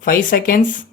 5 seconds.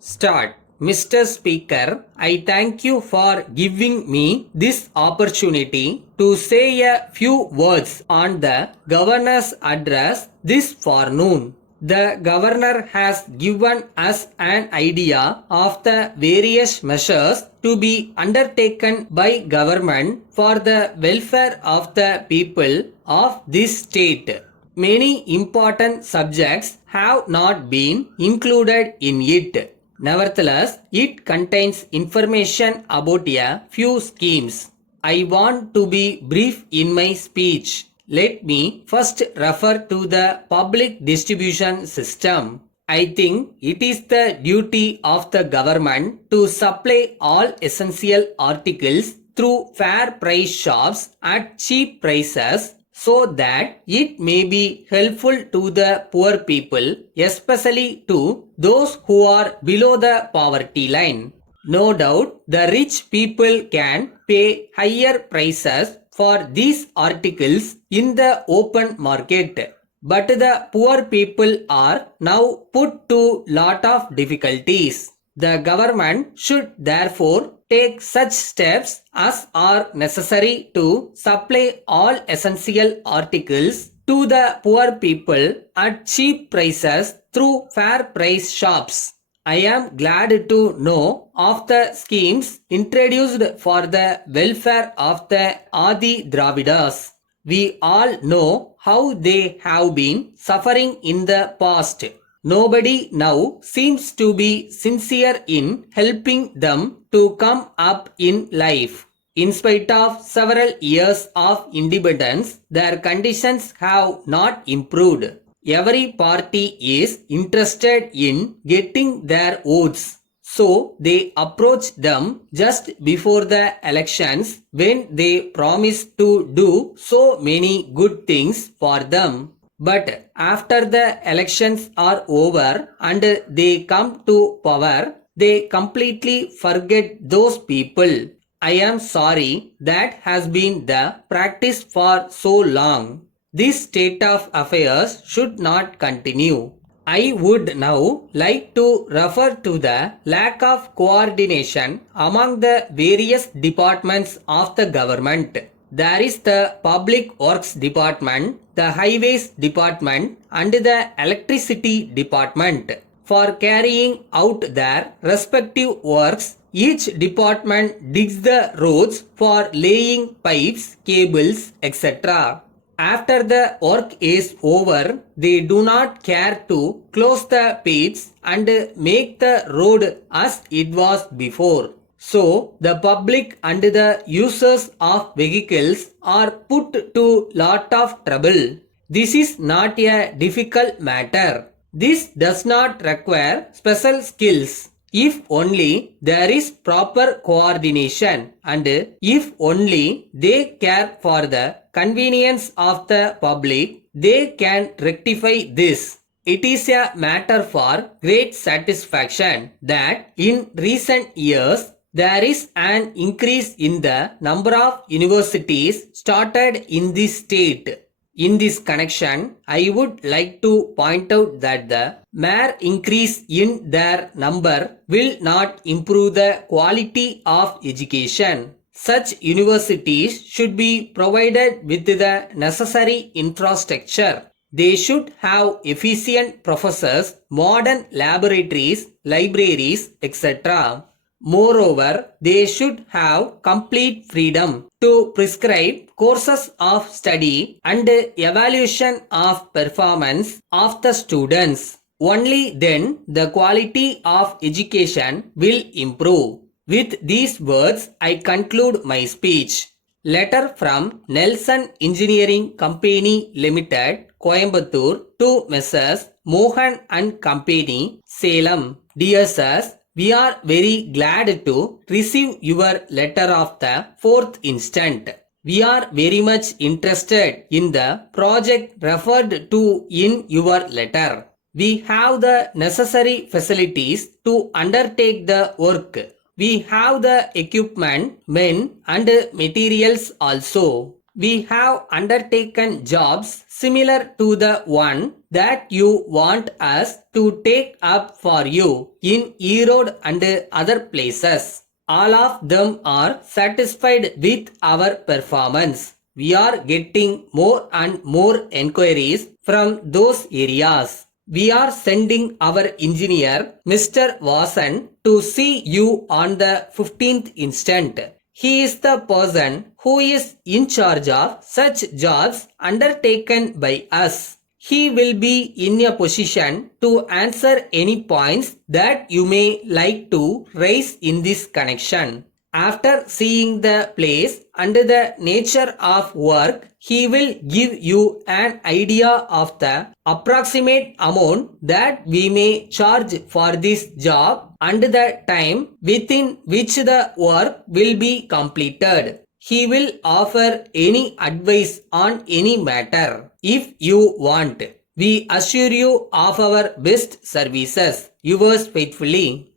Start. Mr. Speaker, I thank you for giving me this opportunity to say a few words on the Governor's address this forenoon. The Governor has given us an idea of the various measures to be undertaken by government for the welfare of the people of this state. Many important subjects have not been included in it. Nevertheless, it contains information about a few schemes. I want to be brief in my speech. Let me first refer to the public distribution system. I think it is the duty of the government to supply all essential articles through fair price shops at cheap prices so that it may be helpful to the poor people, especially to those who are below the poverty line. No doubt, the rich people can pay higher prices for these articles in the open market. But the poor people are now put to lot of difficulties. The government should therefore take such steps as are necessary to supply all essential articles to the poor people at cheap prices through fair price shops. I am glad to know of the schemes introduced for the welfare of the Adi Dravidas. We all know how they have been suffering in the past. Nobody now seems to be sincere in helping them to come up in life. In spite of several years of independence, their conditions have not improved. Every party is interested in getting their votes. So they approach them just before the elections when they promise to do so many good things for them. But after the elections are over and they come to power, they completely forget those people. I am sorry that has been the practice for so long. This state of affairs should not continue. I would now like to refer to the lack of coordination among the various departments of the government. There is the Public Works Department, the Highways Department, and the Electricity Department. For carrying out their respective works, each department digs the roads for laying pipes, cables, etc. After the work is over, they do not care to close the pits and make the road as it was before. So, the public and the users of vehicles are put to lot of trouble. This is not a difficult matter. This does not require special skills. If only there is proper coordination and if only they care for the convenience of the public, they can rectify this. It is a matter for great satisfaction that in recent years there is an increase in the number of universities started in this state. In this connection, I would like to point out that the mere increase in their number will not improve the quality of education. Such universities should be provided with the necessary infrastructure. They should have efficient professors, modern laboratories, libraries, etc. Moreover, they should have complete freedom to prescribe courses of study and evaluation of performance of the students. Only then the quality of education will improve. With these words, I conclude my speech. Letter from Nelson Engineering Company Limited, Coimbatore to Messrs. Mohan and Company, Salem. Dear sirs, we are very glad to receive your letter of the 4th instant. We are very much interested in the project referred to in your letter. We have the necessary facilities to undertake the work. We have the equipment, men and materials also. We have undertaken jobs similar to the one that you want us to take up for you in Erode and other places. All of them are satisfied with our performance. We are getting more and more enquiries from those areas. We are sending our engineer, Mr. Vasan, to see you on the 15th instant. He is the person who is in charge of such jobs undertaken by us. He will be in a position to answer any points that you may like to raise in this connection. After seeing the place and the nature of work, he will give you an idea of the approximate amount that we may charge for this job and the time within which the work will be completed. He will offer any advice on any matter if you want. We assure you of our best services. Yours faithfully.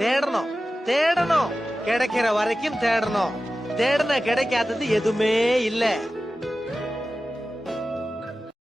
தேடணும் தேடணும் கிடைக்கிற வரைக்கும் தேடணும். தேடன கிடைக்காதது எதுவுமே இல்ல.